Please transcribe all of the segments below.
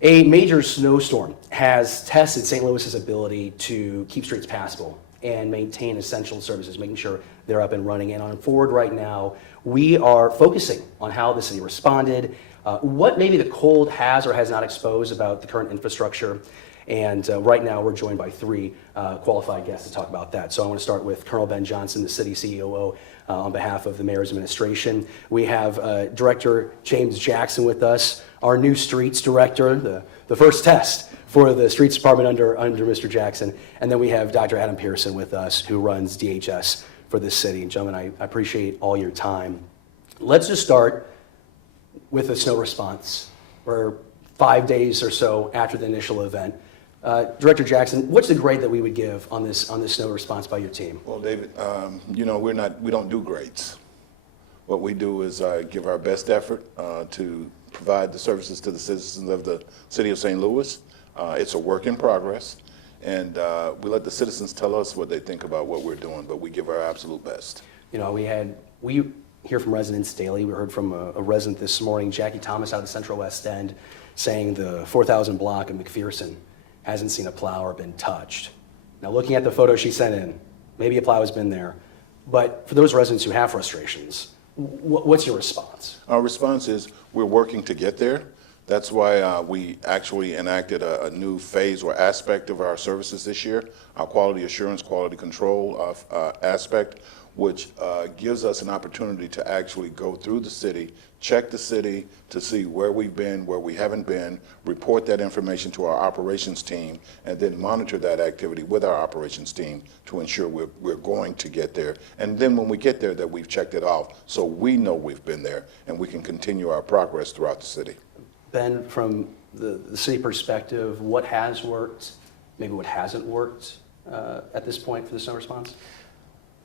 A major snowstorm has tested St. Louis's ability to keep streets passable and maintain essential services, making sure they're up and running. And on forward right now, we are focusing on how the city responded, what maybe the cold has or has not exposed about the current infrastructure. And right now we're joined by three qualified guests to talk about that. So I want to start with Colonel Ben Johnson, the city COO, on behalf of the mayor's administration. We have Director James Jackson with us, our new streets director, the first test for the streets department under Mr. Jackson. And then we have Dr. Adam Pearson with us, who runs DHS for this city. And gentlemen, I appreciate all your time. Let's just start with the snow response. We're 5 days or so after the initial event. Director Jackson, what's the grade that we would give on this snow response by your team? Well, David, we don't do grades. What we do is give our best effort to provide the services to the citizens of the city of St. Louis. It's a work in progress, and we let the citizens tell us what they think about what we're doing, but we give our absolute best. You know, we hear from residents daily. We heard from a resident this morning, Jackie Thomas out of the Central West End, saying the 4,000 block of McPherson hasn't seen a plow or been touched. Now, looking at the photo she sent in, maybe a plow has been there, but for those residents who have frustrations, what's your response? Our response is we're working to get there. That's why we actually enacted a new phase or aspect of our services this year, our quality assurance, quality control aspect, which gives us an opportunity to actually go through the city, check the city to see where we've been, where we haven't been, report that information to our operations team, and then monitor that activity with our operations team to ensure we're going to get there. And then when we get there, that we've checked it off so we know we've been there and we can continue our progress throughout the city. Ben, from the city perspective, what has worked, maybe what hasn't worked at this point for the snow response?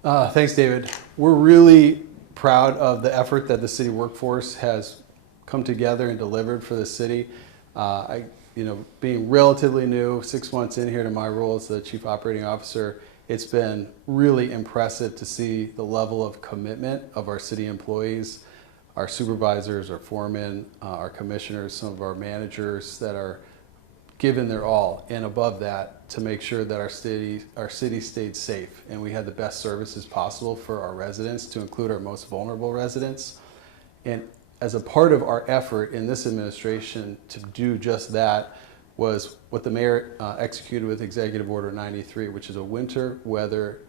Thanks, David. We're really proud of the effort that the city workforce has come together and delivered for the city. Being relatively new, 6 months in here to my role as the Chief Operating Officer, it's been really impressive to see the level of commitment of our city employees, our supervisors, our foremen, our commissioners, some of our managers that are given their all, and above that, to make sure that our city stayed safe and we had the best services possible for our residents, to include our most vulnerable residents. And as a part of our effort in this administration to do just that was what the mayor executed with Executive Order 93, which is a winter weather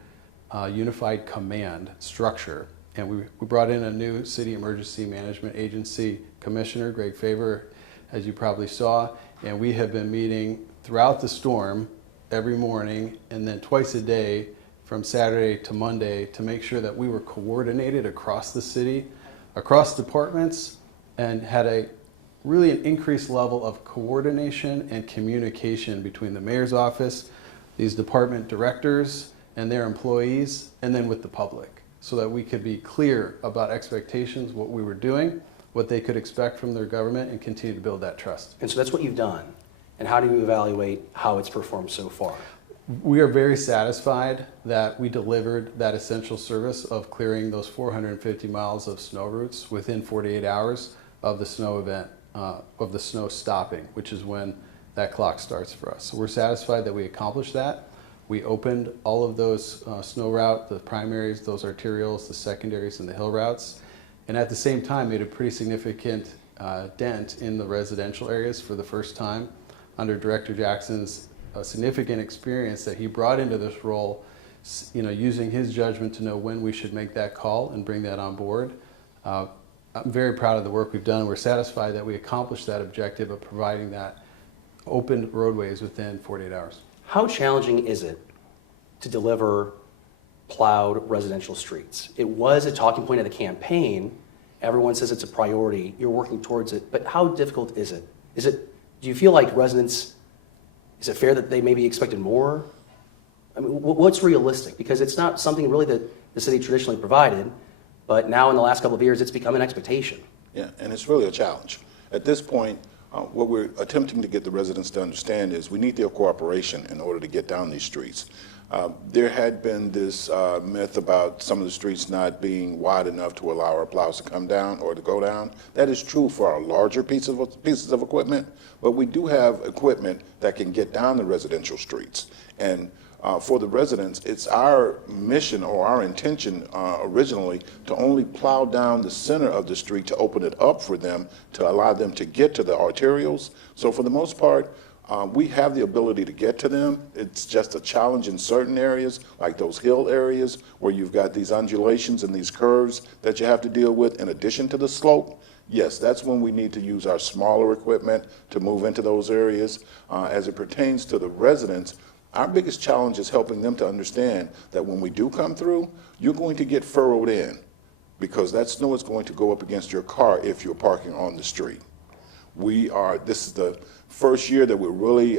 unified command structure. And we brought in a new city emergency management agency commissioner, Greg Favor, as you probably saw, and we have been meeting throughout the storm every morning and then twice a day from Saturday to Monday to make sure that we were coordinated across the city, across departments, and had an increased level of coordination and communication between the mayor's office, these department directors and their employees, and then with the public, so that we could be clear about expectations, what we were doing, what they could expect from their government, and continue to build that trust. And so that's what you've done. And how do you evaluate how it's performed so far? We are very satisfied that we delivered that essential service of clearing those 450 miles of snow routes within 48 hours of the snow event, of the snow stopping, which is when that clock starts for us. So we're satisfied that we accomplished that. We opened all of those snow route, the primaries, those arterials, the secondaries, and the hill routes. And at the same time, made a pretty significant dent in the residential areas for the first time under Director Jackson's significant experience that he brought into this role, using his judgment to know when we should make that call and bring that on board. I'm very proud of the work we've done. We're satisfied that we accomplished that objective of providing that open roadways within 48 hours. How challenging is it to deliver plowed residential streets? It was a talking point of the campaign. Everyone says it's a priority. You're working towards it. But how difficult is it? Do you feel like residents, is it fair that they maybe expected more? I mean, what's realistic? Because it's not something really that the city traditionally provided, but now in the last couple of years, it's become an expectation. Yeah, and it's really a challenge. At this point, What we're attempting to get the residents to understand is we need their cooperation in order to get down these streets. There had been this myth about some of the streets not being wide enough to allow our plows to come down or to go down. That is true for our larger pieces of equipment, but we do have equipment that can get down the residential streets. And for the residents, it's our mission or our intention originally to only plow down the center of the street to open it up for them to allow them to get to the arterials. So for the most part, we have the ability to get to them. It's just a challenge in certain areas, like those hill areas where you've got these undulations and these curves that you have to deal with in addition to the slope. Yes, that's when we need to use our smaller equipment to move into those areas. As it pertains to the residents, our biggest challenge is helping them to understand that when we do come through, you're going to get furrowed in because that snow is going to go up against your car if you're parking on the street. This is the first year that we're really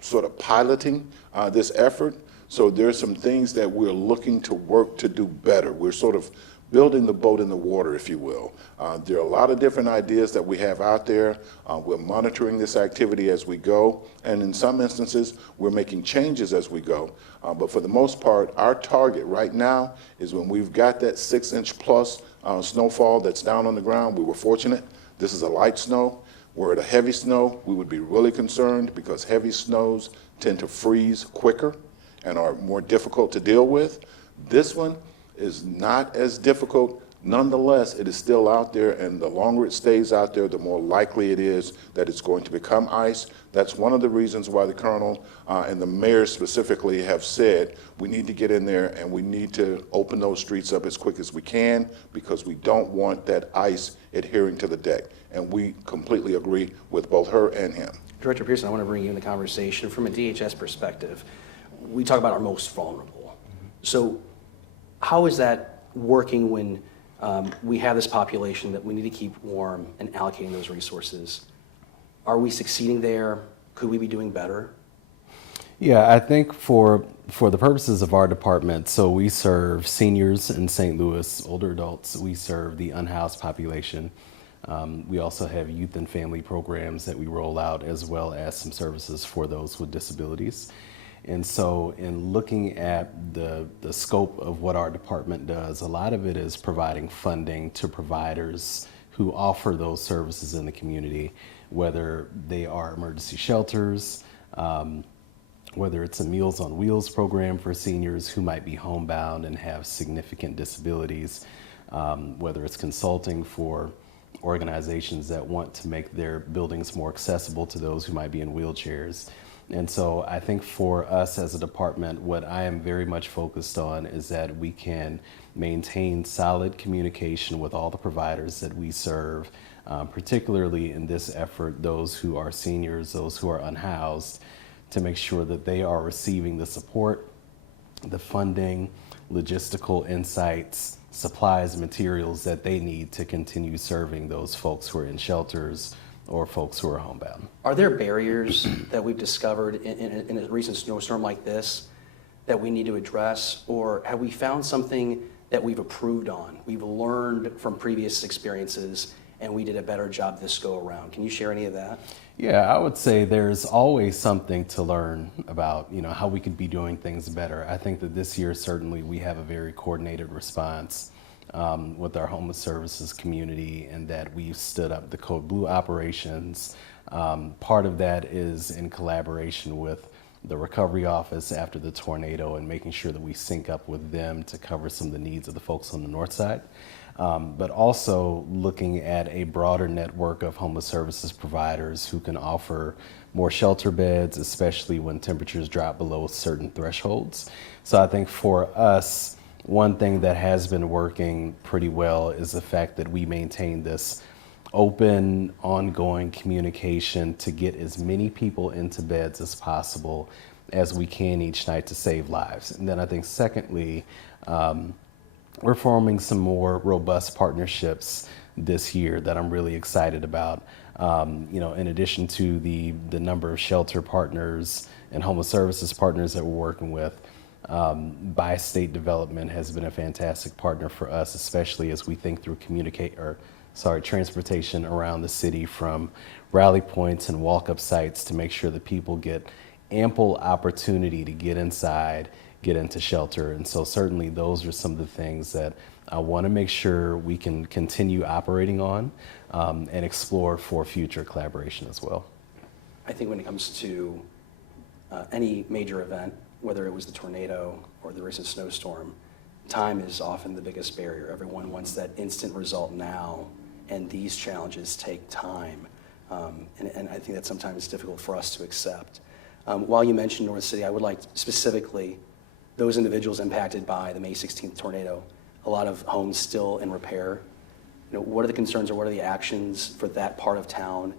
sort of piloting this effort. So there's some things that we're looking to work to do better. We're sort of building the boat in the water, if you will. There are a lot of different ideas that we have out there. We're monitoring this activity as we go, and in some instances, we're making changes as we go. But for the most part, our target right now is when we've got that 6-inch plus snowfall that's down on the ground. We were fortunate. This is a light snow. We're at a heavy snow. We would be really concerned because heavy snows tend to freeze quicker and are more difficult to deal with. This one is not as difficult. Nonetheless, it is still out there, and the longer it stays out there, the more likely it is that it's going to become ice. That's one of the reasons why the colonel and the mayor specifically have said we need to get in there and we need to open those streets up as quick as we can because we don't want that ice adhering to the deck. And we completely agree with both her and him. Director Pearson, I want to bring you in the conversation from a DHS perspective. We talk about our most vulnerable. So how is that working when we have this population that we need to keep warm and allocating those resources? Are we succeeding there? Could we be doing better? Yeah, I think for the purposes of our department, so we serve seniors in St. Louis, older adults. We serve the unhoused population. We also have youth and family programs that we roll out, as well as some services for those with disabilities. And so in looking at the scope of what our department does, a lot of it is providing funding to providers who offer those services in the community, whether they are emergency shelters, whether it's a Meals on Wheels program for seniors who might be homebound and have significant disabilities, whether it's consulting for organizations that want to make their buildings more accessible to those who might be in wheelchairs. And so I think for us as a department, what I am very much focused on is that we can maintain solid communication with all the providers that we serve, particularly in this effort, those who are seniors, those who are unhoused, to make sure that they are receiving the support, the funding, logistical insights, supplies, materials that they need to continue serving those folks who are in shelters or folks who are homebound. Are there barriers that we've discovered in a recent snowstorm like this that we need to address, or have we found something that we've improved on? We've learned from previous experiences and we did a better job this go around. Can you share any of that? Yeah, I would say there's always something to learn about, how we could be doing things better. I think that this year, certainly, we have a very coordinated response with our homeless services community, and that we've stood up the Code Blue operations. Part of that is in collaboration with the recovery office after the tornado and making sure that we sync up with them to cover some of the needs of the folks on the north side. But also looking at a broader network of homeless services providers who can offer more shelter beds, especially when temperatures drop below certain thresholds. So I think for us, one thing that has been working pretty well is the fact that we maintain this open, ongoing communication to get as many people into beds as possible as we can each night to save lives. And then I think secondly, we're forming some more robust partnerships this year that I'm really excited about. In addition to the number of shelter partners and homeless services partners that we're working with, Bi-State Development has been a fantastic partner for us, especially as we think through transportation around the city from rally points and walk-up sites to make sure that people get ample opportunity to get inside, get into shelter. And so certainly those are some of the things that I want to make sure we can continue operating on and explore for future collaboration as well. I think when it comes to any major event, whether it was the tornado or the recent snowstorm, time is often the biggest barrier. Everyone wants that instant result now, and these challenges take time. And I think that's sometimes difficult for us to accept. While you mentioned North City, I would like specifically those individuals impacted by the May 16th tornado, a lot of homes still in repair. You know, what are the concerns or what are the actions for that part of town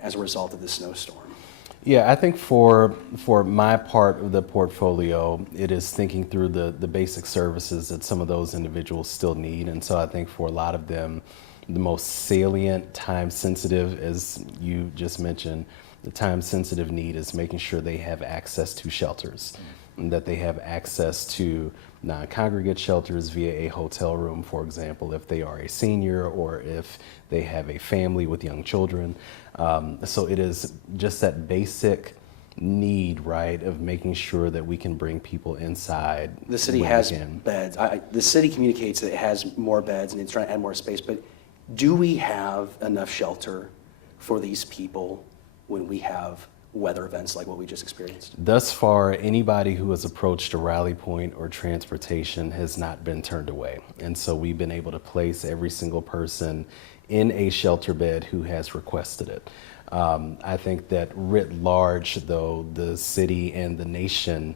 as a result of this snowstorm? Yeah, I think for my part of the portfolio, it is thinking through the basic services that some of those individuals still need. And so I think for a lot of them, the most salient, time sensitive, as you just mentioned, the time sensitive need is making sure they have access to shelters and that they have access to non-congregate shelters via a hotel room, for example, if they are a senior or if they have a family with young children. So it is just that basic need, right, of making sure that we can bring people inside. The city when has we can. beds. The city communicates that it has more beds and it's trying to add more space, but do we have enough shelter for these people when we have weather events like what we just experienced? Thus far, anybody who has approached a rally point or transportation has not been turned away. And so we've been able to place every single person in a shelter bed who has requested it. I think that writ large, though, the city and the nation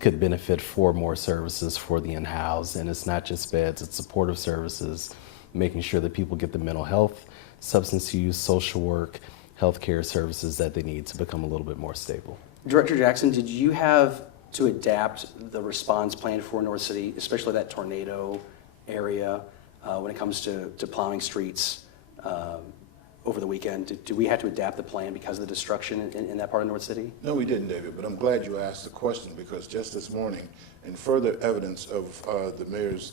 could benefit for more services for the in-house. And it's not just beds, it's supportive services, making sure that people get the mental health, substance use, social work, healthcare services that they need to become a little bit more stable. Director Jackson, did you have to adapt the response plan for North City, especially that tornado area, when it comes to plowing streets over the weekend? Do we have to adapt the plan because of the destruction in that part of North City? No, we didn't, David, but I'm glad you asked the question because just this morning, in further evidence of the mayor's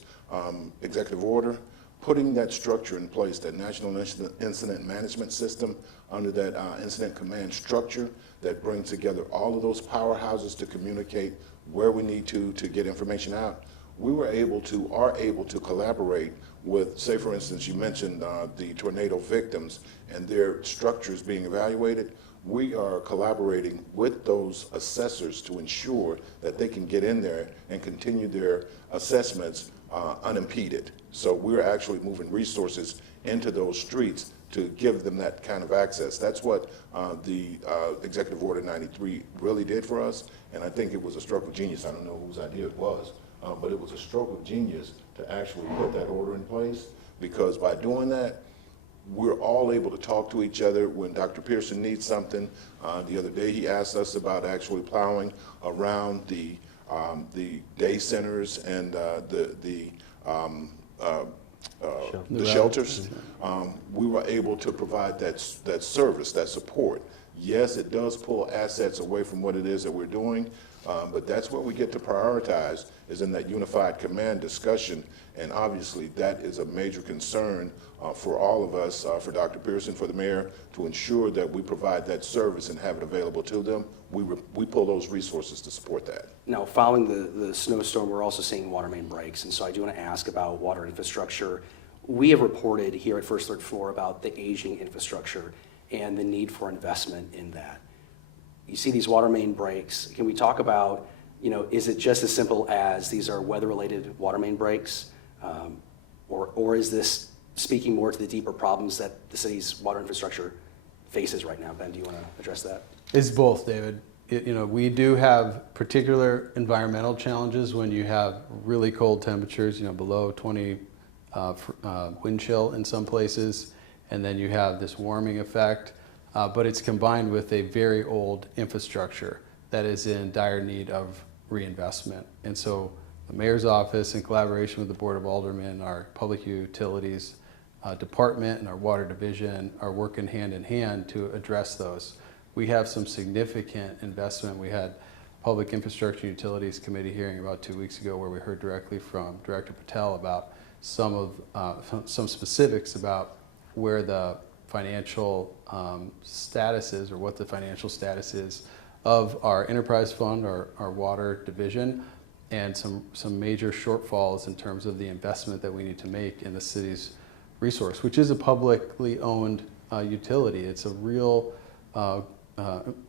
executive order, putting that structure in place, that National Incident Management System under that incident command structure that brings together all of those powerhouses to communicate where we need to get information out, we are able to collaborate with, say for instance, you mentioned the tornado victims and their structures being evaluated. We are collaborating with those assessors to ensure that they can get in there and continue their assessments unimpeded. So we're actually moving resources into those streets to give them that kind of access. That's what the Executive Order 93 really did for us, and I think it was a stroke of genius. I don't know whose idea it was, but it was a stroke of genius to actually put that order in place, because by doing that, we're all able to talk to each other when Dr. Pearson needs something. The other day he asked us about actually plowing around the day centers and the shelters. We were able to provide that service, that support. Yes, it does pull assets away from what it is that we're doing, but that's what we get to prioritize, is in that unified command discussion. And obviously that is a major concern for all of us, for Dr. Pearson, for the mayor, to ensure that we provide that service and have it available to them. We pull those resources to support that. Now, following the snowstorm, we're also seeing water main breaks, and so I do want to ask about water infrastructure. We have reported here at First Third Floor about the aging infrastructure and the need for investment in that. You see these water main breaks. Can we talk about, is it just as simple as these are weather-related water main breaks, or is this speaking more to the deeper problems that the city's water infrastructure faces right now? Ben, do you want to address that? It's both, David. We do have particular environmental challenges when you have really cold temperatures, below 20 wind chill in some places, and then you have this warming effect, but it's combined with a very old infrastructure that is in dire need of reinvestment. And so the mayor's office, in collaboration with the Board of Aldermen, our public utilities department and our water division, are working hand in hand to address those. We have some significant investment. We had Public Infrastructure Utilities Committee hearing about 2 weeks ago where we heard directly from Director Patel about some specifics about where the financial status is, or what the financial status is of our enterprise fund, our water division, and some major shortfalls in terms of the investment that we need to make in the city's resource, which is a publicly owned utility. It's a real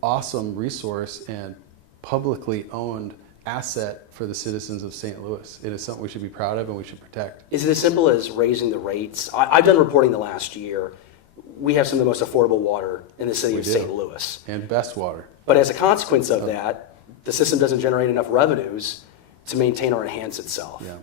awesome resource and publicly owned asset for the citizens of St. Louis. It is something we should be proud of and we should protect. Is it as simple as raising the rates? I've done reporting the last year. We have some of the most affordable water in the city of do. St. Louis. And best water. But as a consequence of that, the system doesn't generate enough revenues to maintain or enhance itself. Yeah.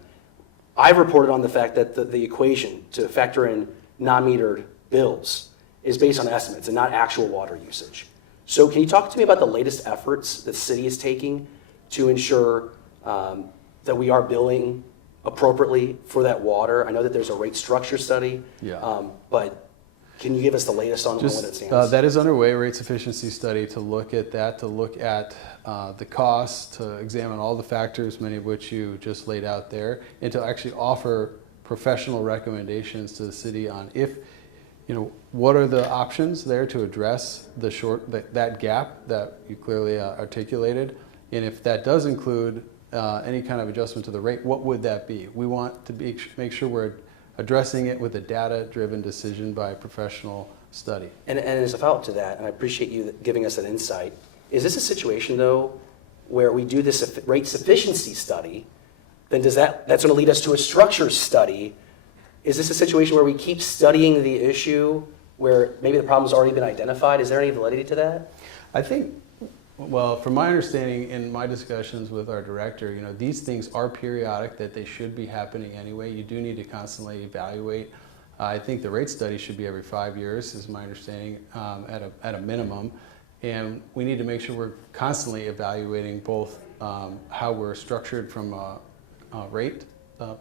I've reported on the fact that the equation to factor in non-metered bills is based on estimates and not actual water usage. So can you talk to me about the latest efforts the city is taking to ensure that we are billing appropriately for that water? I know that there's a rate structure study, but can you give us the latest on what it stands? That is underway, rate sufficiency study, to look at that, to look at the costs, to examine all the factors, many of which you just laid out there, and to actually offer professional recommendations to the city on what are the options there to address that gap that you clearly articulated, and if that does include any kind of adjustment to the rate, what would that be? We want to make sure we're addressing it with a data-driven decision by a professional study. And as a follow-up to that, and I appreciate you giving us that insight, is this a situation, though, where we do this rate sufficiency study, then that's going to lead us to a structure study? Is this a situation where we keep studying the issue where maybe the problem's already been identified? Is there any validity to that? I think, well, from my understanding in my discussions with our director, these things are periodic, that they should be happening anyway. You do need to constantly evaluate. I think the rate study should be every 5 years, is my understanding, at a minimum. And we need to make sure we're constantly evaluating both how we're structured from a rate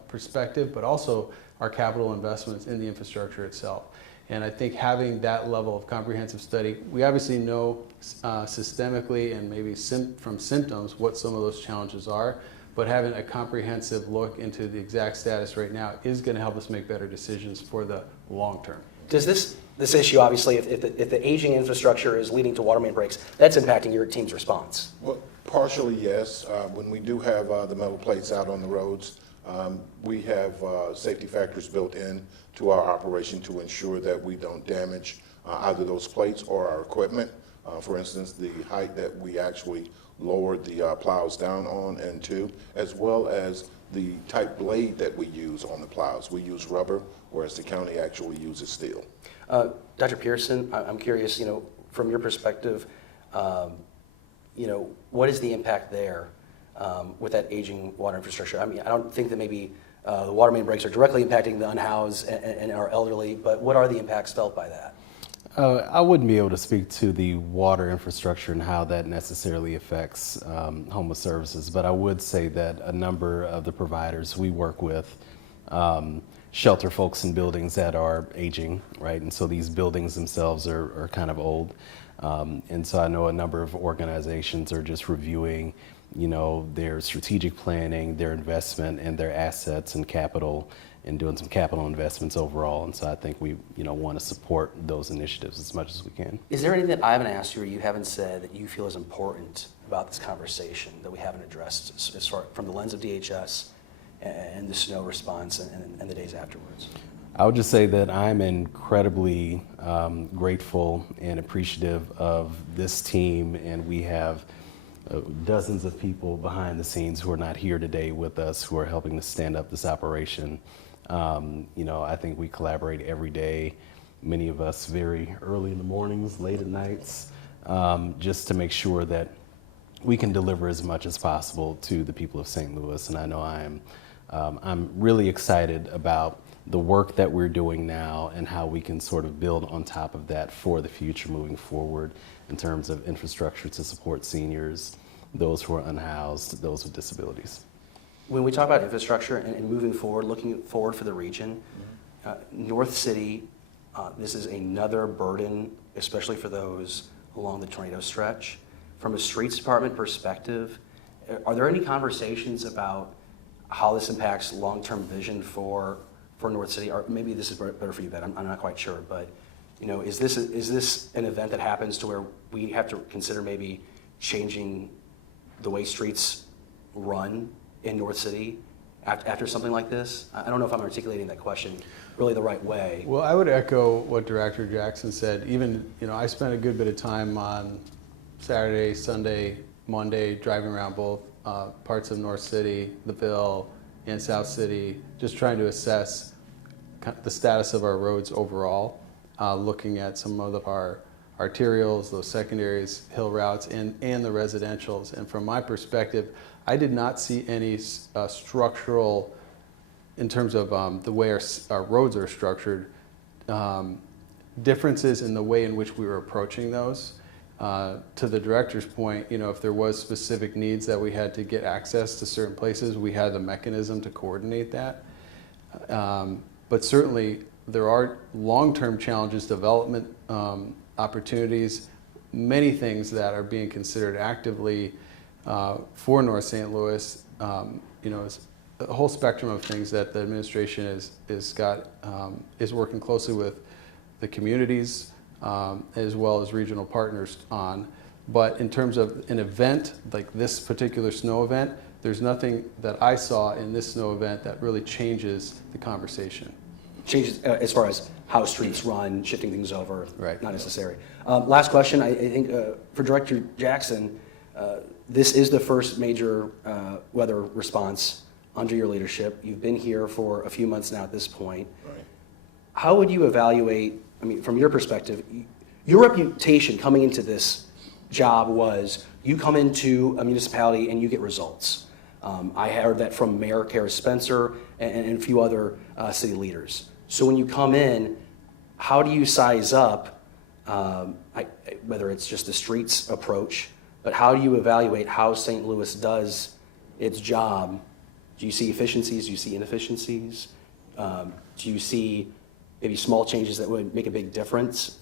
perspective, but also our capital investments in the infrastructure itself. And I think having that level of comprehensive study, we obviously know systemically and maybe from symptoms what some of those challenges are, but having a comprehensive look into the exact status right now is going to help us make better decisions for the long term. Does this issue, obviously, if the aging infrastructure is leading to water main breaks, that's impacting your team's response? Well, partially, yes. When we do have the metal plates out on the roads, we have safety factors built in to our operation to ensure that we don't damage either those plates or our equipment. For instance, the height that we actually lowered the plows down on and to, as well as the type blade that we use on the plows. We use rubber, whereas the county actually uses steel. Dr. Pearson, I'm curious, from your perspective, what is the impact there with that aging water infrastructure? I mean, I don't think that maybe the water main breaks are directly impacting the unhoused and our elderly, but what are the impacts felt by that? I wouldn't be able to speak to the water infrastructure and how that necessarily affects homeless services, but I would say that a number of the providers we work with shelter folks in buildings that are aging, right? And so these buildings themselves are kind of old. And so I know a number of organizations are just reviewing their strategic planning, their investment, and their assets and capital, and doing some capital investments overall. And so I think we want to support those initiatives as much as we can. Is there anything that I haven't asked you or you haven't said that you feel is important about this conversation that we haven't addressed as far from the lens of DHS and the snow response and the days afterwards? I would just say that I'm incredibly grateful and appreciative of this team, and we have dozens of people behind the scenes who are not here today with us who are helping to stand up this operation. I think we collaborate every day, many of us very early in the mornings, late at nights, just to make sure that we can deliver as much as possible to the people of St. Louis. And I know I'm really excited about the work that we're doing now and how we can sort of build on top of that for the future moving forward in terms of infrastructure to support seniors, those who are unhoused, those with disabilities. When we talk about infrastructure and moving forward, looking forward for the region, North City, this is another burden, especially for those along the tornado stretch. From a streets department perspective, are there any conversations about how this impacts long-term vision for for North City? Or maybe this is better for you, Ben. I'm not quite sure, but is this an event that happens to where we have to consider maybe changing the way streets run in North City after something like this? I don't know if I'm articulating that question really the right way. Well, I would echo what Director Jackson said. Even, I spent a good bit of time on Saturday, Sunday, Monday, driving around both parts of North City, the Ville, and South City, just trying to assess the status of our roads overall, looking at some of our arterials, those secondaries, hill routes, and the residentials. And from my perspective, I did not see any structural, in terms of the way our roads are structured, differences in the way in which we were approaching those. To the director's point, if there was specific needs that we had to get access to certain places, we had the mechanism to coordinate that. But certainly there are long-term challenges, development opportunities, many things that are being considered actively for North St. Louis. It's a whole spectrum of things that the administration is working closely with the communities as well as regional partners on. But in terms of an event like this particular snow event, there's nothing that I saw in this snow event that really changes the conversation. Changes as far as how streets run, shifting things over, Right. not necessary. Last question, I think for Director Jackson, this is the first major weather response under your leadership. You've been here for a few months now at this point. Right. How would you evaluate, from your perspective, your reputation coming into this job was you come into a municipality and you get results. I heard that from Mayor Kara Spencer and a few other city leaders. So when you come in, how do you size up, whether it's just the streets approach, but how do you evaluate how St. Louis does its job? Do you see efficiencies? Do you see inefficiencies? Do you see maybe small changes that would make a big difference?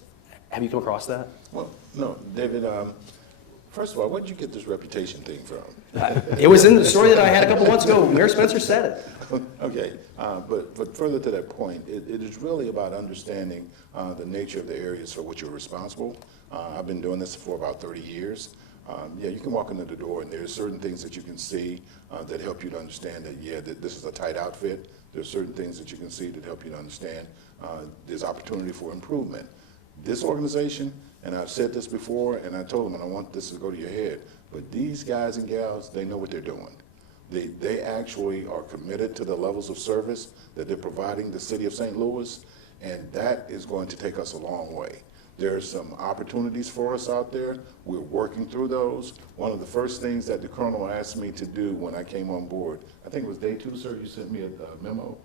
Have you come across that? Well, no, David, first of all, where did you get this reputation thing from? It was in the story that I had a couple months ago. Mayor Spencer said it. Okay, but further to that point, it is really about understanding the nature of the areas for which you're responsible. I've been doing this for about 30 years. You can walk into the door and there's certain things that you can see that help you to understand that this is a tight outfit. There's certain things that you can see that help you to understand there's opportunity for improvement. This organization, and I've said this before, and I told them, and I want this to go to your head, but these guys and gals, they know what they're doing. They actually are committed to the levels of service that they're providing the city of St. Louis, and that is going to take us a long way. There's some opportunities for us out there. We're working through those. One of the first things that the Colonel asked me to do when I came on board, I think it was day 2, sir, you sent me a memo.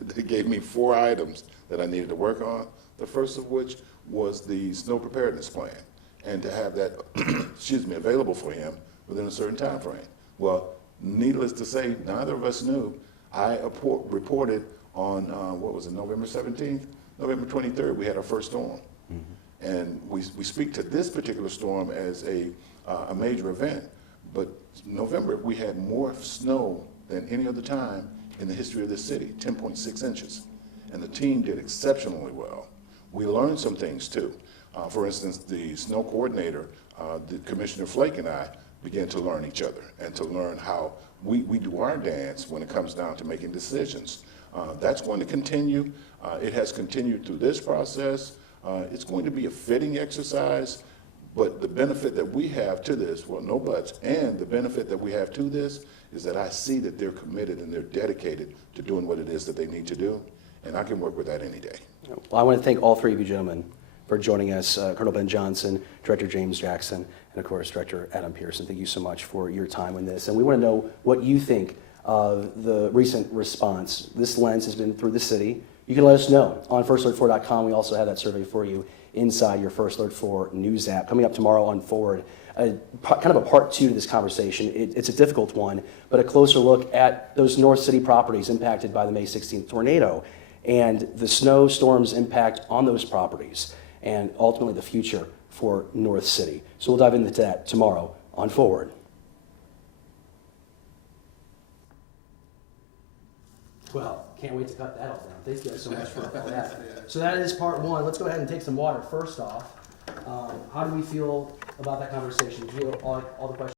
They gave me 4 items that I needed to work on, the first of which was the snow preparedness plan, and to have that, available for him within a certain time frame. Well, needless to say, neither of us knew. I reported on, November 17th? November 23rd, we had our first storm. And we speak to this particular storm as a major event, but November, we had more snow than any other time in the history of this city, 10.6 inches. And the team did exceptionally well. We learned some things too. For instance, the snow coordinator, the Commissioner Flake and I began to learn each other and to learn how we do our dance when it comes down to making decisions. That's going to continue. It has continued through this process. It's going to be a fitting exercise, but the benefit that we have to this, well, no buts, and the benefit that we have to this is that I see that they're committed and they're dedicated to doing what it is that they need to do, and I can work with that any day. Well, I want to thank all 3 of you gentlemen for joining us, Colonel Ben Johnson, Director James Jackson, and of course, Director Adam Pearson. Thank you so much for your time in this. And we want to know what you think of the recent response. This lens has been through the city. You can let us know on FirstAlert4.com. We also have that survey for you inside your First Alert 4 news app. Coming up tomorrow on Forward, kind of a part 2 to this conversation. It's a difficult one, but a closer look at those North City properties impacted by the May 16th tornado and the snowstorm's impact on those properties and ultimately the future for North City. So we'll dive into that tomorrow on Forward. Well, can't wait to cut that all down. Thank you guys so much for that. So that is part one. Let's go ahead and take some water. First off, how do we feel about that conversation? Do you all the questions?